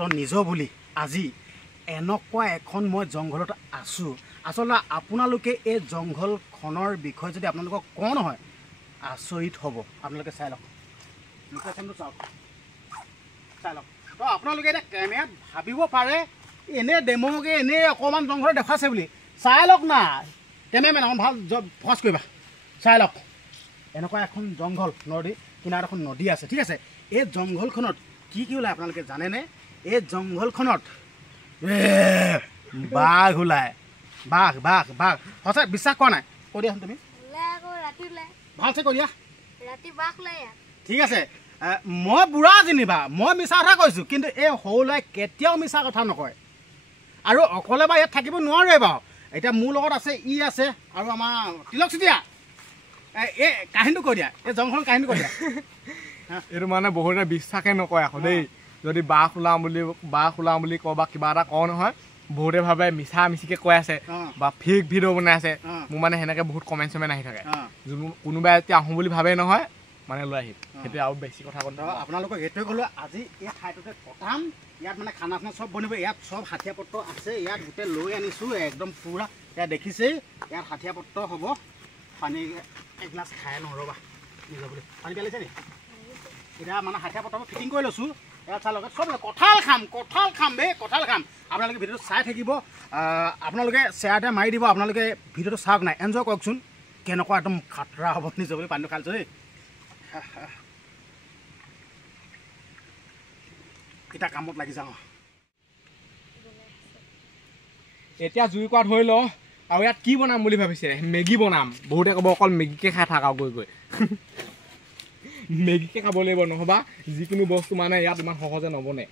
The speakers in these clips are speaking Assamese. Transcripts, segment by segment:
তো নিজ বুলি আজি এনেকুৱা এখন মই জংঘলত আছোঁ আচলতে আপোনালোকে এই জংঘলখনৰ বিষয়ে যদি আপোনালোকক কওঁ নহয় আচৰিত হ'ব আপোনালোকে চাই লওক লোকেশ্যনটো চাওক চাই লওক তো আপোনালোকে এতিয়া কেমেৰাত ভাবিব পাৰে এনেই ডেম'কে এনেই অকণমান জংঘলত দেখুৱাইছে বুলি চাই লওক না কেমেৰামেন অকণ ভাল ফ'কাছ কৰিবা চাই লওক এনেকুৱা এখন জংঘল নদী কিনাৰত এখন নদী আছে ঠিক আছে এই জংঘলখনত কি কি ওলায় আপোনালোকে জানেনে এই জংঘলখনত বাঘ ওলায় বাঘ বাঘ বাঘ সঁচাই বিশ্বাস কৰা নাই কৈ দিয়াচোন তুমি ভালছে কৈ দিয়া ঠিক আছে মই বুঢ়া যেনিবা মই মিছা কথা কৈছোঁ কিন্তু এই সৰু ল'ৰাই কেতিয়াও মিছা কথা নকয় আৰু অকলে বা ইয়াত থাকিব নোৱাৰে বাৰু এতিয়া মোৰ লগত আছে ই আছে আৰু আমাৰ তিলক চিতিয়া এই কাহিনীটো কৈ দিয়া এই জংঘল কাহিনী কৈ দিয়া এইটো মানে বহুতে বিশ্বাসে নকৰে আকৌ দেই যদি বাঘ ওলাম বুলি কওঁ বা কিবা এটা কওঁ নহয় বহুতে ভাবে মিছা মিছিকে কৈ আছে বা ফেক ভিডিঅ' বনাই আছে মোৰ মানে সেনেকৈ বহুত কমেণ্ট চমেণ্ট আহি থাকে কোনোবাই এতিয়া আহোঁ বুলি ভাবে নহয় মানে লৈ আহিম সেইটোৱে আৰু বেছি কথা ক'লে আপোনালোকক এইটোৱে ক'লোঁ আজি এই ঠাইটোতে কটাম ইয়াত মানে খানা চানা চব বনিব ইয়াত চব হাথিয়া পত্ৰ আছে ইয়াত গোটেই লৈ আনিছোঁ একদম পূৰা ইয়াত দেখিছেই ইয়াত হাথিয়া পত্ৰ হ'ব পানী এগিলাচ খাই নৰ'বা নিজৰ বুলি পানী পেলাইছে নি এতিয়া মানে হাথিয়া পত্ৰ ফিটিং কৰি লৈছোঁ ইয়াত চাই লগত চব কঁঠাল খাম কঁঠাল খাম আপোনালোকে ভিডিঅ'টো চাই থাকিব আপোনালোকে শ্বেয়াৰ এটা মাৰি দিব আপোনালোকে ভিডিঅ'টো চাওক নাই এনজয় কৰকচোন কেনেকুৱা একদম খাতৰা হ'ব নিজৰ বুলি পানীটো খাইছোঁ দেই এটা কামত লাগি যাওঁ এতিয়া জুই কোৱাত হৈ ল আৰু ইয়াত কি বনাম বুলি ভাবিছে মেগী বনাম বহুতে ক'ব অকল মেগীকে খাই থাক আৰু গৈ মেগীকে খাব লাগিব নহ'বা যিকোনো বস্তু মানে ইয়াত ইমান সহজে নবনে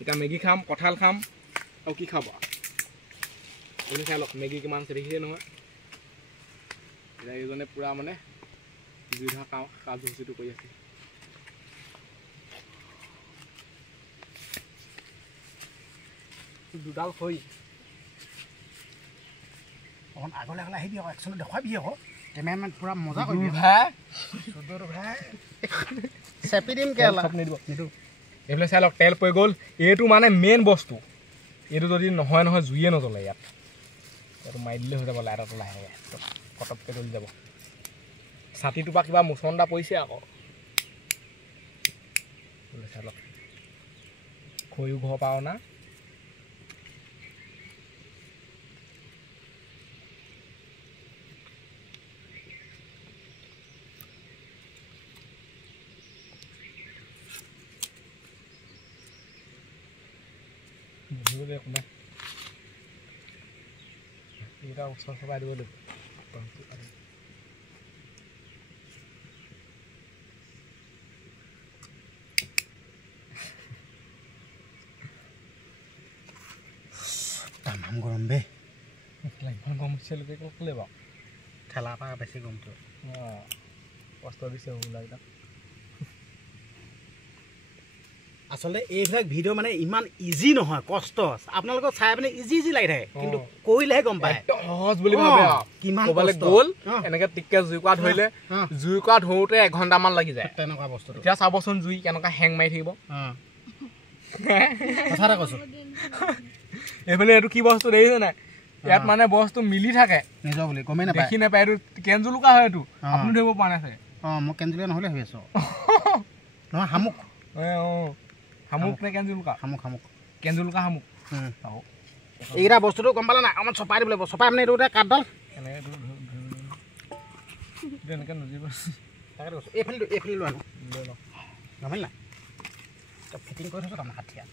এতিয়া মেগী খাম কঁঠাল খাম আৰু কি খাব আপুনি চাই লওক মেগী কিমান আছে দেখিছে নহয় এতিয়া এইজনে পূৰা মানে জুই ধৰা কাৰ্যসূচীটো কৰি আছে দুডাল খৰি অকণ আগলৈ আহিবি আকৌ একচুৱেলি দেখুৱাবি আকৌ কেমেৰামেন পূৰা মজা কৰিবি ভাই চেপি দিম নিদিব এইফালে চাই লওক তেল পৰি গ'ল এইটো মানে মেইন বস্তু এইটো যদি নহয় জুইয়ে নজ্বলে ইয়াত এইটো মাৰি দিলে হৈ যাব লাইটটো লাহে কটককৈ জ্বলি যাব ছাতিটোৰ পৰা কিবা মোচন্দা পৰিছে আকৌ চাই লওক খৰিও ঘৰ পাওঁ না এটা ওচৰ চপাই দিব লাগিব তামাম গৰম বে ইমান গৰম উঠিছে লোকে ক'লে বাৰু ঠেলা পৰা বেছি গৰমটো অঁ কষ্ট দিছে ওলাইবিলাক আচলতে এইবিলাক ভিডিঅ' মানে ইমান ইজি নহয় কষ্ট আপোনালোকক চাই পিনে ইজি লাগি থাকে কিন্তু কৰিলেহে গম পায় সহজ বুলি ভাবে কিমান গ'ল এনেকে টিককে জুই কোৱা ধৰিলে জুই কোৱা ধৰোতে 1 ঘণ্টামান লাগি যায় তেনেকুৱা বস্তু এতিয়া চাবচোন জুই কেনেকুৱা হেং মাৰি থাকিব কথা এটা কৈছোঁ এইফালে এইটো কি বস্তু দেখিছে নাই ইয়াত মানে বস্তু মিলি থাকে নিজৰ বুলি গমেই নাপায় দেখি নাপায় এইটো কেঞ্জুলুকা হয় এইটো আপুনি ধৰিব পৰা নাই চাগে মই কেঞ্জুলুকা নহ'লে ভাবি আছোঁ নহয় শামুক শামুক নে কেঞ্জুলুকা কেঞ্জুলুকা শামুক এইকেইটা বস্তুটো গম পালে নাই অকণমান চপাই দিব লাগিব চপাই মানে এইটো কাঠডাল এনেকৈ নজিব তাকে কৈছোঁ এইফালে লৈ আনো গমালি নাই ফিটিং কৰি থৈছোঁ তাৰমানে হাঠিয়া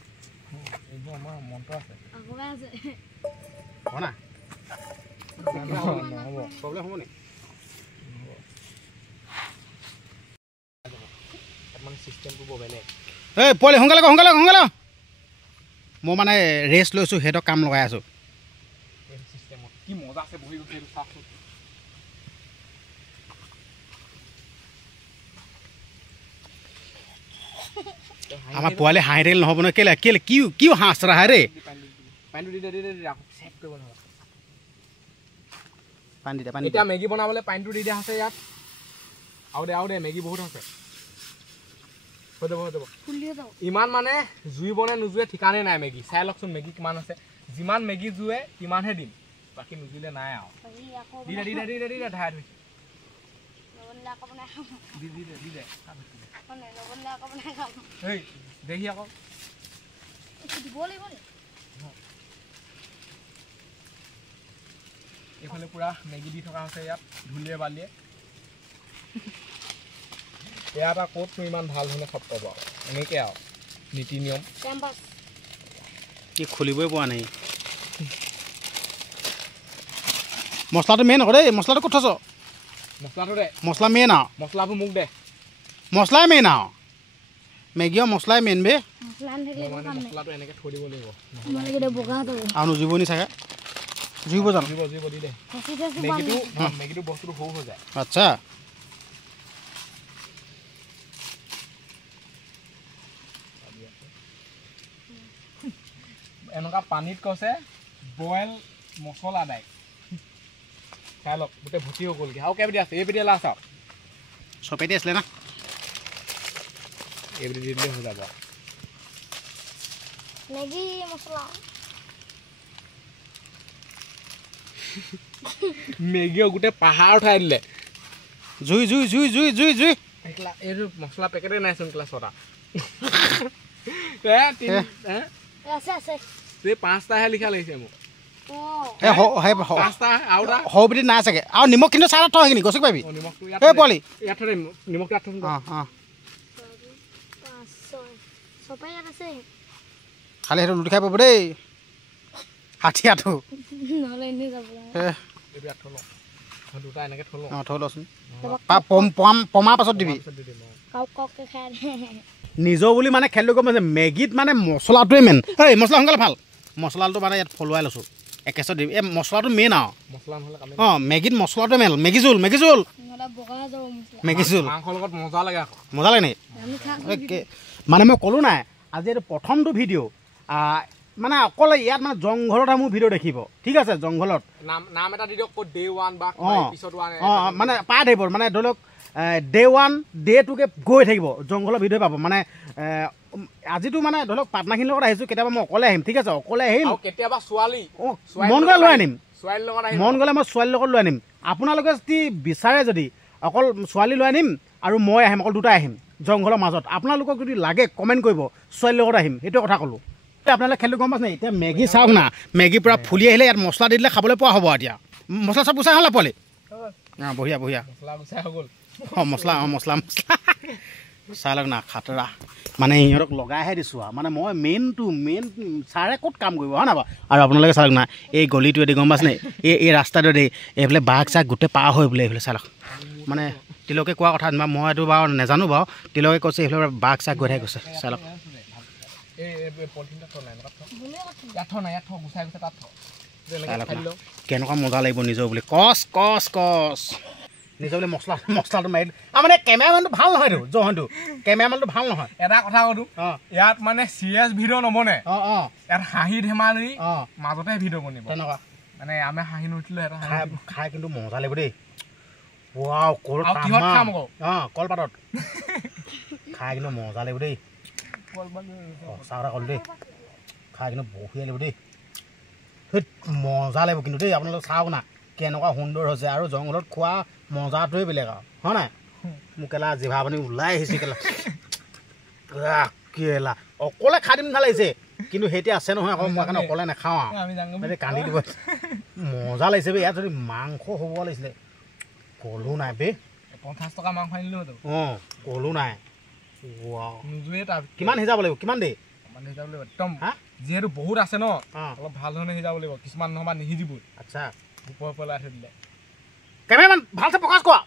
এইবোৰ আমাৰ মন্ত্ৰ আছে হ'ব না নহ'ব প্ৰব্লেম হ'ব নি মানে চিষ্টেমটো বৰ বেলেগ এই পোৱালি সোনকালে মই মানে ৰেষ্ট লৈছোঁ সিহঁতক কাম লগাই আছোঁ চিষ্টেমত কি মজা আছে বহি গৈছে এইটো চাওকচোন আমাৰ পোৱালি হাঁহি থাকিলে নহ'ব নহয় কেলে কি হাঁহ হাঁহ ৰে পানী এতিয়া মেগী বনাবলৈ পানীটো দি দিয়া আছে ইয়াত আৰু দে মেগী বহুত আছে হৈ যাব ফুলিয়ে যাও ইমান মানে জুইবনে নুজুৱে ঠিকানে নাই মেগী চাই লওকচোন মেগী কিমান আছে যিমান মেগী জুৱে কিমানহে দিম বাকী নুজুলে নাই আৰু দি দে ধাই ধুই দি দে এই দেখি আকৌ এইফালে পুৰা মেগী দি থকা হৈছে ইয়াত ধূলিয়ে বালিয়ে ইয়াত আৰু ক'তনো ইমান ভাল ধৰণে খপ পাব আৰু এনেকৈ আৰু নীতি নিয়ম কি খুলিবই পোৱা নাই মছলাটো মেইন আকৌ দেই মছলাটো ক'ত থৈছ মছলাটো দে মছলা মেইন আৰু মছলাবোৰ মোক দে মছলাই মেইন আৰু মেগী আৰু মছলাই মেইন বে মছলাটো এনেকৈ থৈ দিব লাগিব আৰু নুজুব নি চাগে জুইব জানো জুইব দি দে মেগীটো বস্তুটো সৰু হৈ যায় আচ্ছা এনেকুৱা পানীত কৈছে বইল মছলা দাই খাই লওক গোটেই ভুটি হৈ গ'লগৈ আৰু কেইবিধি আছে এইবিধি লাষ্ট আৰু চপেটি আছিলে না এইবিধি দি দিলে হৈ যাব মেগী মছলা মেগীও গোটেই পাহাৰ উঠাই দিলে জুই জুই জুই জুই জুই জুই এইটো মছলা পেকেটে নাইচোন ক্লাছটা এই 5টাহে লিখা লাগিছে মোক সৰুবিধি নাই চাগে আৰু নিমখ কিন্তু চাই থ সেইখিনি গছক পাবি এই পোৱালি ইয়াত থৈ নিমখ ইয়াত থৈ খালি সেইটো লুটি খাই পাব দেই হাতীয়াটো দুটা এনেকৈ থ'লোঁ অঁ থৈ লচোন পমাৰ পাছত দিবি নিজৰ বুলি মানে খেলটো গম পাইছে মেগীত মানে মছলাটোৱে মেইন এই মছলা সোনকালে ভাল মছলাটো মানে ইয়াত ফলোৱাই লৈছোঁ একেছত দিবি এই মছলাটো মেইন আৰু মছলা নহ'লে কাম অঁ মেগীত মছলাটোৱে মেইন মেগী জোল মেগী জোল মেগী জোল মাংসৰ লগত মজা লাগে আকৌ মজা লাগে নেকি মানে মই ক'লোঁ নাই আজি এইটো প্ৰথমটো ভিডিঅ' মানে অকল ইয়াত মানে জংঘলত মোৰ ভিডিঅ' দেখিব ঠিক আছে জংঘলত নাম এটা দি দিয়ক ক'ত ডে 1 বা এপিছড 1 অঁ মানে পাই থাকিব মানে ধৰি লওক ডে 1 ডে 2কে গৈ থাকিব জংঘলৰ ভিডিঅ' পাব মানে আজিতো মানে ধৰি লওক পাৰ্টনাৰখিনিৰ লগত আহিছোঁ কেতিয়াবা মই অকলে আহিম ঠিক আছে অকলে আহিম কেতিয়াবা ছোৱালী অঁ মন গ'লে লৈ আনিম ছোৱালীৰ লগত আহিম মন গ'লে মই ছোৱালীৰ লগত লৈ আনিম আপোনালোকে যদি বিচাৰে যদি অকল ছোৱালী লৈ আনিম আৰু মই আহিম অকল দুটাই আহিম জংঘলৰ মাজত আপোনালোকক যদি লাগে কমেণ্ট কৰিব ছোৱালীৰ লগত আহিম সেইটোৱে কথা ক'লোঁ আপোনালোকে খেলটো গম পাইছে এতিয়া মেগী চাওক না মেগী পূৰা ফুলি আহিলে ইয়াত মছলা দি দিলে খাবলৈ পোৱা হ'ব এতিয়া মছলা চব গুচাই হ'লে পোৱালি অঁ বঢ়িয়া বঢ়িয়া অঁ মছলা চাই লওক না খাতৰা মানে সিহঁতক লগাইহে দিছোঁ আৰু মানে মই মেইন ছাৰে ক'ত কাম কৰিব হয় নাই বাৰু আৰু আপোনালোকে চাওক না এই গলিটোৱেদি গম পাইছেনে এই ৰাস্তাটোৱেদি এইফালে বাঘ চাঘ গোটেই পাৰ হৈ বোলে এইফালে চাই লওক মানে তিলকে কোৱা কথা মই এইটো বাৰু নাজানো বাৰু তিলকে কৈছে এইফালে বাঘ চাঘ গৈ থাকে কৈছে চাই লওক কেনেকুৱা মজা লাগিব নিজৰ বুলি কচ কচ কচ নিজৰ বুলি মছলাটো মাৰি আৰু মানে কেমেৰামেনটো ভাল নহয়তো জহনটো কেমেৰামেনটো ভাল নহয় এটা কথা ক'লো ইয়াত মানে চিৰিয়াছ ভিডিঅ' নবনে অঁ অঁ ইয়াত হাঁহি ধেমালি অঁ মাজতে ভিডিঅ' বনিব তেনেকুৱা মানে আমি হাঁহি নুঠিলোঁ এটা খাই কিন্তু মজা লাগিব দেই ৱাও কিহত খাম আকৌ অঁ কলপাতত খাই কিন্তু মজা লাগিব দেই সঁচা কথা ক'লোঁ দেই খাই কিন্তু বঢ়িয়া লাগিব দেই সেই মজা লাগিব কিন্তু দেই আপোনালোকে চাওক না কেনেকুৱা সুন্দৰ হৈছে আৰু জংঘলত খোৱা মজাটোৱে বেলেগ আৰু হয় নাই মোক কেলা জিভা পানী ওলাই আহিছে কেলা কেলা অকলে খাই দিম ভাল লাগিছে কিন্তু সেইটো আছে নহয় আকৌ মই কাৰণে অকলে নাখাওঁ আৰু কান্দি দিব মজা লাগিছে বে ইয়াত যদি মাংস হ'ব লাগিছিলে কলো নাই বে 50 টকা মাংস আনিলোঁ অঁ কলো নাই নোজোৱে তাৰ কিমান সিজাব লাগিব কিমান দেৰি সিজাব লাগিব একদম যিহেতু বহুত আছে ন অলপ ভাল ধৰণে সিজাব লাগিব কিছুমান নহ'বা নিসিজিবই আচ্ছা ওপৰ পেলাই থৈ দিলে কেমেৰামেন ভালছে প্ৰকাশ কৰা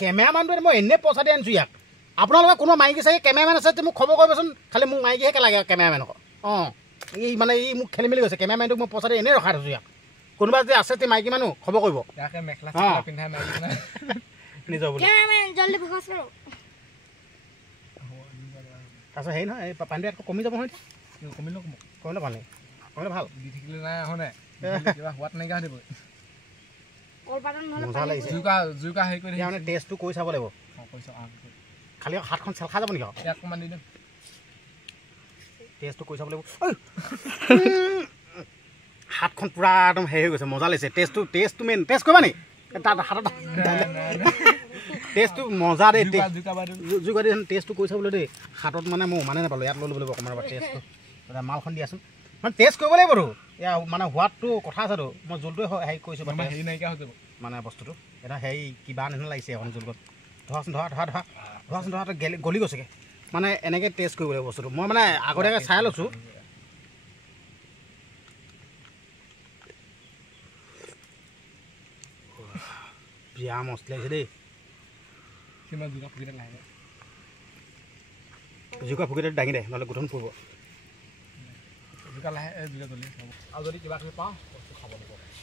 কেমেৰামেনটোৱে মই এনেই পইচা দি আনিছোঁ ইয়াক আপোনালোকৰ কোনো মাইকী চাগে কেমেৰামেন আছে মোক খবৰ কৰিবচোন খালি মোক মাইকীহে লাগে কেমেৰামেনক অঁ এই মানে ই মোক খেলি মেলি গৈছে কেমেৰামেনটোক মই পইচা দি এনেই ৰখাই থৈছোঁ ইয়াক কোনোবা যদি আছে মাইকী মানুহ খবৰ কৰিব মেখেলা পিন্ধাই নিজৰ বুলি তাৰপিছত হেৰি নহয় এই পানীটো ইয়াত কমি যাব নহয় কমিলে ভাল নেকি কমিলে ভাল দি থাকিলে নাই আহোনে কিবা সোৱাদ নাইকিয়া হৈ দিব মজা লাগিছে জুইকা হেৰি কৰি মানে টেষ্টটো কৰি চাব লাগিব খালি হাতখন চেল খাই যাব নেকি অকণমান দি দিম টেষ্টটো কৰি চাব লাগিব হাতখন পূৰা একদম হেৰি হৈ গৈছে মজা লাগিছে টেষ্টটো মেইন টেষ্ট কৰিবা নি তাত হাতত টেষ্টটো মজা দেই জুইকা দি টেষ্টটো কৰি চাবলৈ দেই হাতত মানে মই মানে নাপালোঁ ইয়াত লৈ ল'ব লাগিব অকণমান টেষ্টটো মালখন দিয়াচোন মানে টেষ্ট কৰিব লাগিবতো এয়া মানে সোৱাদটো কথা আছেতো মই জোলটোৱে হেৰি কৰিছোঁ হেৰি নাইকিয়া হৈ যাব মানে বস্তুটো এটা হেৰি কিবা নিচিনা লাগিছে এখন জোলগত ধৰাচোন ধৰা গলি গৈছেগৈ মানে এনেকৈ টেষ্ট কৰিব লাগিব বস্তুটো মই মানে আগতীয়াকৈ চাই লৈছোঁ বিয়া মছলা আহিছে দেই জুইকা ফুকিটো দাঙি দে নহ'লে গুঠন ফুৰিব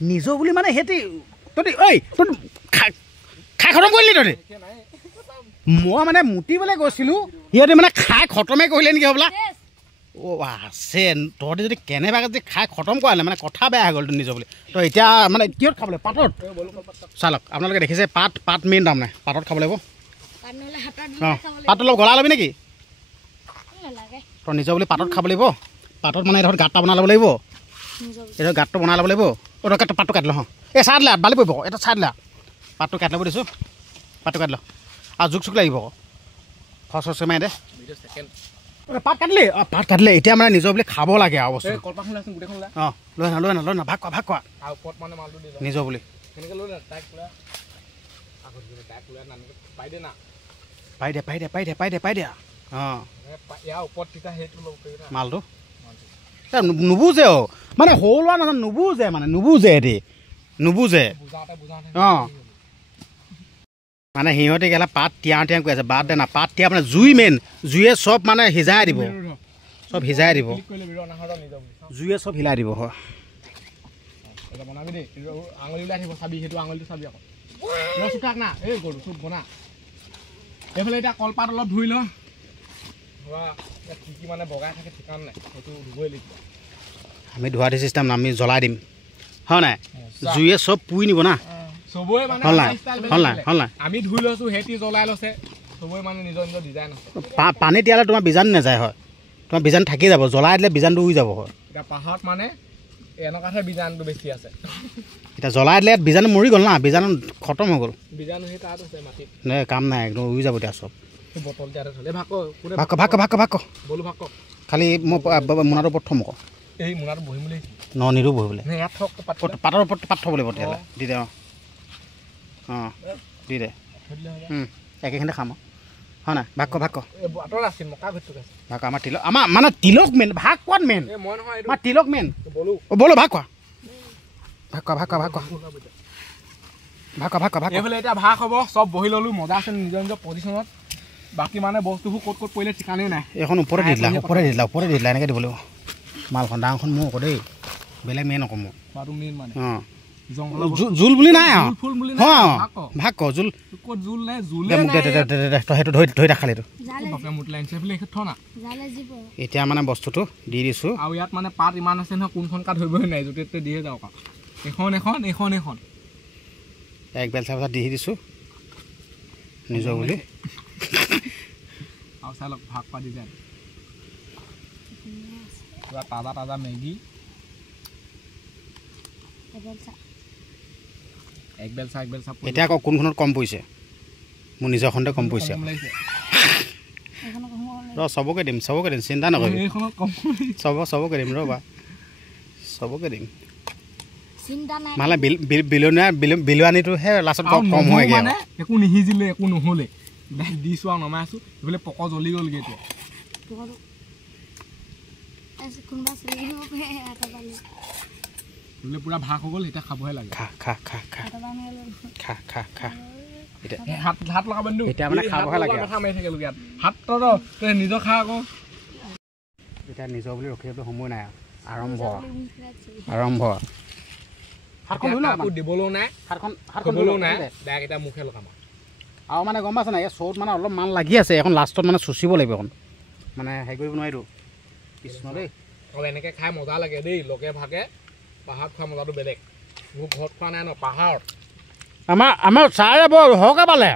নিজৰ বুলি মানে সিহঁতি তহঁতি ঐ তই খাই খতম কৰিলি তহঁতি মই মানে মুতিবলৈ গৈছিলোঁ সিহঁতে মানে খাই খতমেই কৰিলে নেকি হ'বলা অ' আছে তহঁতি যদি কেনেবাকৈ যদি খাই খতম কৰালে মানে কথা বেয়া হৈ গ'ল নিজৰ বুলি তই এতিয়া মানে কিহত খাব লাগিব পাতত চাই লওক আপোনালোকে দেখিছে পাত মেইন দাম নাই পাতত খাব লাগিব অঁ পাতটো অলপ গলা ল'বি নেকি তই নিজৰ বুলি পাতত খাব লাগিব পাতত মানে ধৰক গাঁতটা বনাই ল'ব লাগিব এইটো গাঁতটো বনাই ল'ব লাগিব তই পাতটো কাটি লওঁ এই চাই দিলে বালি পৰিব এইটো চাই দিলে পাতটো কাটি ল'ব দিছোঁ পাতটো কাটি ল আৰু জোক চোক লাগিব আকৌ খৰচ মাৰি দে পাত কাটিলে এতিয়া মানে নিজৰ বুলি খাব লাগে আৰু বস্তু অঁ লৈ না ভাগ কোৱা নিজৰ বুলি পাই দিয়া অঁ মালটো নুবুজে অ' মানে সৰু ল'ৰা নাজানো নুবুজে এটি অঁ মানে সিহঁতে গেলা পাত তিয়াওঁ কৈ আছে বাদ দে না পাত তিয়া মানে জুই মেইন জুয়ে চব মানে সিজাই দিব জুয়ে চব হিলাই দিব হয় বনাবি দেই আঙুলি ওলাই আহিব চাবি সেইটো আঙুলিটো চাবি আকৌ চুটাক না এই গৰু চুপ বনা এইফালে এতিয়া কলপাত অলপ ধুই ল কি মানে বগাই থাকে ঠিকান নাই সেইটো ধুবই লাগিব আমি ধোৱা দি চিষ্টেম আমি জ্বলাই দিম হয় নাই জুয়ে চব পুৰি নিব না চবৰে মানে হ'ল নাই আমি ধুই লৈছোঁ সিহঁতি জ্বলাই লৈছে চবৰে মানে নিজৰ ডিজাইন আছে পানী তিয়ালে তোমাৰ বীজাণু নাযায় হয় তোমাৰ বীজাণু থাকি যাব জ্বলাই দিলে বীজাণুটো উৰি যাব হয় এতিয়া পাহাৰত মানে এনেকুৱাহে বীজাণুটো বেছি আছে এতিয়া জ্বলাই দিলে বীজাণু মৰি গ'ল না বীজাণু খতম হৈ গ'ল বীজাণু সেই তাত আছে মাটিত কাম নাই একদম উৰি যাব এতিয়া চব বটল তিয়াতে থ'লে ভাগ বলো ভাগ খালি মই মোনাটোৰ ওপৰত থ'ম আকৌ এই মোনাটো বহিম বুলি নিদো বহিবলৈ ইয়াত থক পাতৰ ওপৰত পাত থ'ব লাগিব তেতিয়াহ'লে দি দে অঁ দি দে একেখিনিতে খাম হয় নাই ভাগ ভাগ আমাৰ তিলক আমাৰ মানে তিলক মেইন ভাগ কোৱাত মেইন আমাৰ তিলক মেইন বলো ভাগ কোৱা এইফালে এতিয়া ভাগ হ'ব চব বহি ল'লোঁ মজা আছে নিজৰ পজিশ্যনত বাকী মানে বস্তুবোৰ ক'ত পৰিলে ঠিকানেই নাই এইখন ওপৰতে দি দিলা এনেকৈ দিব লাগিব মালখন ডাঙৰখন মোৰ আকৌ দেই বেলেগ মেইন আকৌ মোৰ মানে অঁ জোল বুলি নাই আৰু ভাগ ক জোল সেইটো ধৰি ৰাখ খালি এতিয়া মানে বস্তুটো দি দিছোঁ আৰু ইয়াত মানে পাত ইমান আছে নহয় কোনখন কাঠ ধৰিবই নাই য'তে ত'তে দিয়ে যাওক এখন এক বেলচা দি দিছোঁ নিজৰ বুলি আৰু চাই লওক ভাগ পা দি যায় পুৰা তাজা মেগী এক বেলচা এতিয়া আকৌ কোনখনত কম পৰিছে মোৰ নিজৰখনতে কম পৰিছে চবকে দিম চিন্তা নকৰিবি চবকে দিম ৰ'বা চবকে দিম মানে বিলুৱানীটোহে লাষ্টত কম হয়গৈ একো নিসিজিলে একো নহ'লে দিছোঁ আৰু নমাই আছোঁ এইফালে পক জ্বলি গ'লগৈ এতিয়া বোলে পুৰা ভাগ হৈ গ'ল এতিয়া খাবহে লাগে হাত লগাব এতিয়া মানে খাবহে লাগে মাথা মাৰি থাকিলোঁ ইয়াত হাত তই নিজৰ খা আকৌ এতিয়া নিজৰ বুলি ৰখি যাবলৈ সময় নাই আৰম্ভ দিবলৈও নাই ডাইৰেক্ট এতিয়া মুখে লগাম আৰু মানে গম পাইছে নাই এই চৌত মানে অলপ মান লাগি আছে এখন লাষ্টত মানে চুচিব লাগিব এখন মানে হেৰি কৰিব নোৱাৰিতো কৃষ্ণ দেই আৰু এনেকৈ খাই মজা লাগে দেই লগে ভাগে পাহাৰত খোৱা মজাটো বেলেগ মোৰ ঘৰত খোৱা নাই ন পাহাৰত আমাৰ ছাৰে বৰ সৰহকৈ পালে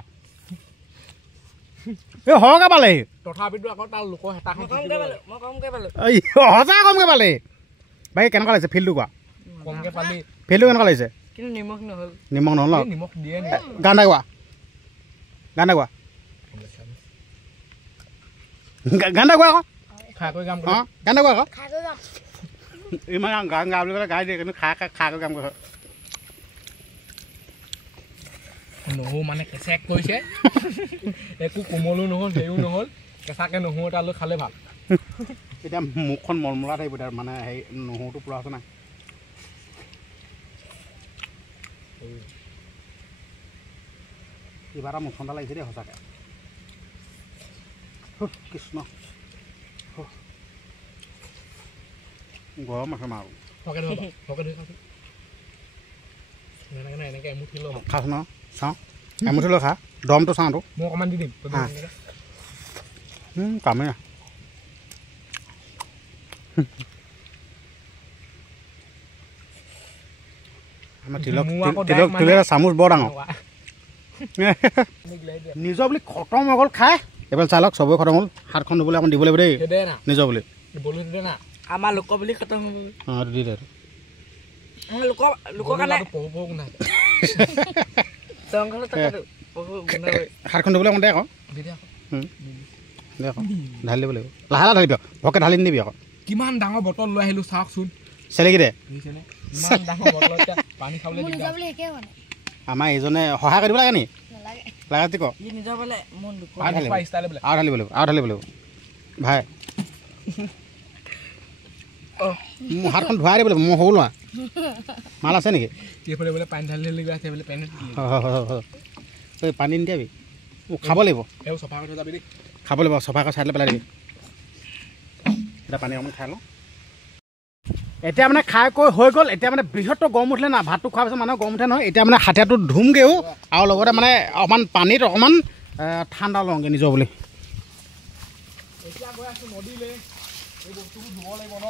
তথাপিতো আকৌ তাৰ লোকৰ হেতাখন এই সঁচা কমকৈ পালে বাকী কেনেকুৱা লাগিছে ফিল্ডটো কোৱা কমকৈ পালি ফিল্ডটো কেনেকুৱা লাগিছে কিন্তু নিমখ নহ'ল নিমখ নহ'ল ন নিমখ দিয়ে নি গান এটা কোৱা গান এটা কোৱা গান এটা কোৱা আকৌ খাই কৰি কাম অঁ গান এটা কোৱা আকৌ খাই গৈ যাম ইমান গান গা বুলি ক'লে গাই দিয়ে কিন্তু খাই কৰি কাম কৰে নহৰু মানে কেঁচাক কৰিছে একো কোমলো নহ'ল হেৰিও নহ'ল কেঁচাকৈ নহৰু এটা লৈ খালে ভাল এতিয়া মুখখন মলমলা থাকিব তাৰ মানে হেৰি নহৰুটো পূৰা আছে নাই কিবা এটা মুখখন এটা লাগিছে দেই সঁচাকৈ কৃষ্ণ গৰম আছে মাৰ ভকে ধৰি খাচোন এনেকৈ এমুঠি লওঁ খাচোন ন চাওঁ এমুঠি লৈ খা দমটো চাওঁতো মই অকণমান দি দিম কামেই আমাৰ তিলক চামুচ বৰ ডাঙৰ নিজৰ বুলি খতম হৈ গ'ল খাই এইফালে চাই লওক চবেই খতম হ'ল হাতখন ধুবলৈ অকণ দিব লাগিব দেই নিজৰ বুলি আমাৰ লোকৰ বুলি খতম হ'ব অঁ দি দে লোকৰ কাৰণে হাতখন ধুবলৈ অকণ দে আকৌ দে আকৌ ঢালি দিব লাগিব লাহে লাহে ঢালিবি ভকে ঢালি নিদিবি আকৌ কিমান ডাঙৰ বটল লৈ আহিলোঁ চাওকচোন চেলেকি দে ইমান ডাঙৰ বটল এতিয়া পানী খাবলৈ দিগদাৰ আমাৰ এইজনে সহায় কৰি দিব লাগে নি লাগে যদি কওক আৰু ঢালিব লাগিব ভাই মোৰ হাতখন ধুৱাই দিব লাগিব মই সৰু লোৱা মাল আছে নেকি এইফালে বোলে পানী ঢালি ঢালি গৈ আছে বোলে পেণ্ট তই পানী নিদিয়াবি মোক খাব লাগিব এইবোৰ চফা কৰি থৈ যাবি দেই খাব লাগিব চফা কৰি চাইডলৈ পেলাই দিবি এতিয়া পানী অকণমান খাই লওঁ এতিয়া মানে খাই কৈ হৈ গ'ল এতিয়া মানে বৃহত্তৰ গৰম উঠিলে না ভাতটো খোৱাৰ পিছত মানুহে গৰম উঠে নহয় এতিয়া মানে হাতীয়াটো ধুমগৈও আৰু লগতে মানে অকণমান পানীত অকণমান ঠাণ্ডা লওঁগৈ নিজৰ বুলি এতিয়া গৈ আছোঁ নদীলৈ এই বস্তুবোৰ ধুব লাগিব ন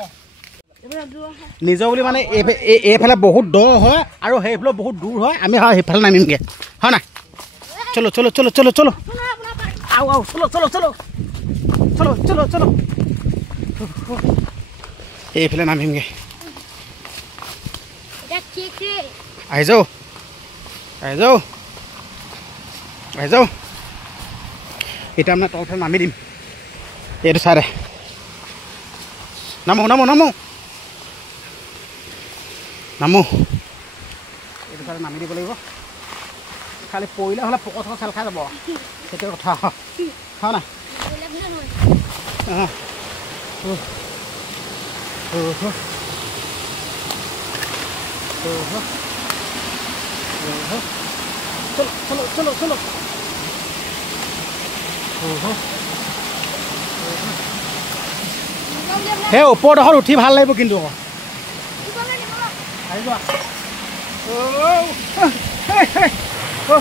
নিজৰ বুলি মানে এইফালে বহুত দ হয় আৰু সেইফালে বহুত দূৰ হয় আমি হয় সেইফালে নামিমগৈ হয় নাই চলো চলো চলো চলো চলো আও আও চলো চলো চলো চলো চলো চলো এইফালে নামিমগৈ আহি যাওঁ এতিয়া মানে তলফালে নামি দিম এইটো চাইডে নামো এইটো চাইডে নামি দিব লাগিব খালি পৰিলে হ'লে পকৰ চকৰ চেল খাই যাব সেইটোৱে কথা হয় নাই চলো চলো চলো সেই ওপৰডোখৰত উঠি ভাল লাগিব কিন্তু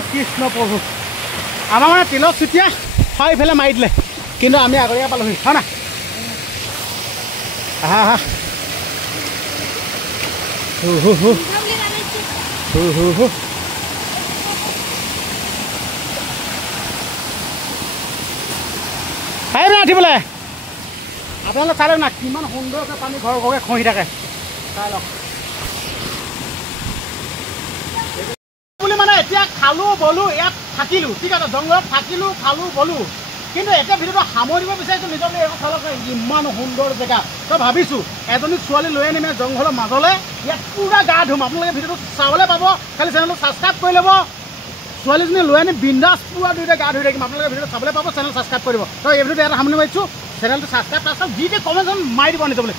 কৃষ্ণ প্ৰভু আমাৰ মানে তিলক চুতীয়া হয় ইফালে মাৰি দিলে কিন্তু আমি আগতীয়াকৈ পালোহি হয় না আহা উঠিবলৈ আপোনালোকে চাই লওক না কিমান সুন্দৰকৈ পানী ঘৰ ঘৰকৈ খহি থাকে চাই লওক বুলি মানে এতিয়া খালোঁ বলো ইয়াত থাকিলোঁ ঠিক আছে জংঘলত থাকিলোঁ খালোঁ বলো কিন্তু এতিয়া ভিডিঅ'টো সামৰিব বিচাৰিছোঁ নিজকে এইখন চালক ইমান সুন্দৰ জেগা তই ভাবিছোঁ এজনী ছোৱালী লৈ আনিমে জংঘলৰ মাজলৈ ইয়াত পূৰা গা ধুম আপোনালোকে ভিডিঅ'টো চাবলৈ পাব খালি চেনেলটো ছাবস্ক্ৰাইব কৰি ল'ব ছোৱালীজনী লৈ আনি বিন্দাছ পূৰা দুইটা গা ধুই থাকিম আপোনালোকে ভিডিঅ'টো চাবলৈ পাব চেনেল ছাবস্ক্ৰাইব কৰিব তই এই ভিডিঅ'টো এটা সামৰি মাৰিছোঁ চেনেলটো ছাবস্ক্ৰাইব তাৰপিছত যি কমেণ্ট মাৰি দিব নিজে বোলে